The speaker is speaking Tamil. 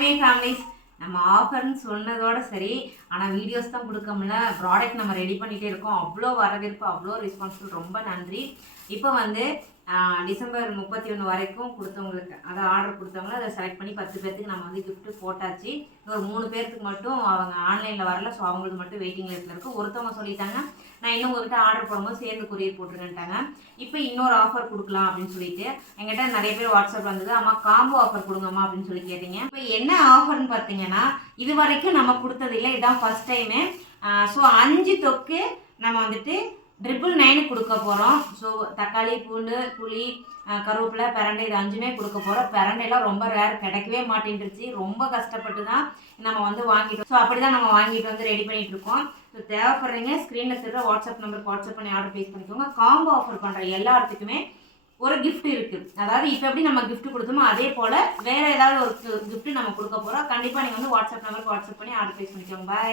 My families. நம்ம ஆஃபர்னு சொன்னதோட சரி, ஆனால் வீடியோஸ் தான் கொடுக்க முடியல. ப்ராடக்ட் நம்ம ரெடி பண்ணிகிட்டே இருக்கோம். அவ்வளோ வரவேற்பு, அவ்வளோ ரெஸ்பான்சிபிள், ரொம்ப நன்றி. இப்போ வந்து டிசம்பர் 31 வரைக்கும் கொடுத்தவங்களுக்கு, அதை ஆர்டர் கொடுத்தவங்கள அதை செலக்ட் பண்ணி 10 பேர்த்துக்கு நம்ம வந்து கிஃப்ட்டு போட்டாச்சு. ஒரு 3 பேர்த்துக்கு மட்டும் அவங்க ஆன்லைனில் வரல. ஸோ அவங்களுக்கு மட்டும் வெயிட்டிங் லிஸ்ட்டில் இருக்குது. ஒருத்தவங்க சொல்லிட்டாங்க, நான் இன்னும் உங்கள்கிட்ட ஆர்டர் போடும்போது சேர்ந்து கொரியர் போட்டுருங்கன்ட்டாங்க. இப்போ இன்னொரு ஆஃபர் கொடுக்கலாம் அப்படின்னு சொல்லிட்டு எங்கிட்ட நிறைய பேர் வாட்ஸ்அப் வந்தது, அம்மா காம்போ ஆஃபர் கொடுங்கம்மா அப்படின்னு சொல்லி கேட்டீங்க. இப்போ என்ன ஆஃபர்னு பார்த்தீங்கன்னா, இது வரைக்கும் நம்ம கொடுத்ததில்லை, இதான் ஃபஸ்ட் டைமு. ஸோ 5 தொக்கு நம்ம வந்துட்டு 999 கொடுக்க போகிறோம். ஸோ தக்காளி, பூண்டு, புளி, கருவேப்பிலை, பிரண்டை, இது 5மே கொடுக்க போகிறோம். பிரண்டைலாம் ரொம்ப ரேர், கிடைக்கவே மாட்டேன்ருச்சு. ரொம்ப கஷ்டப்பட்டு தான் நம்ம வந்து வாங்கிட்டோம். ஸோ அப்படி தான் நம்ம வாங்கிட்டு வந்து ரெடி பண்ணிகிட்டு இருக்கோம். ஸோ தேவைப்படுறீங்க, ஸ்க்ரீனில் சொல்கிற வாட்ஸ்அப் நம்பருக்கு வாட்ஸ்அப் பண்ணி ஆர்டர் ப்ளேஸ் பண்ணிக்கோங்க. காம்போ ஆஃபர் பண்ணுற எல்லாத்துக்குமே ஒரு கிஃப்ட் இருக்குது. அதாவது இப்போ எப்படி நம்ம கிஃப்ட் கொடுத்தோமோ அதே போல் வேறு ஏதாவது ஒரு கிஃப்ட்டு நம்ம கொடுக்க போகிறோம். கண்டிப்பாக நீங்கள் வந்து வாட்ஸ்அப் நம்பருக்கு வாட்ஸ்அப் பண்ணி ஆர்டர் ப்ளேஸ் பண்ணிக்கோங்க. பாய்.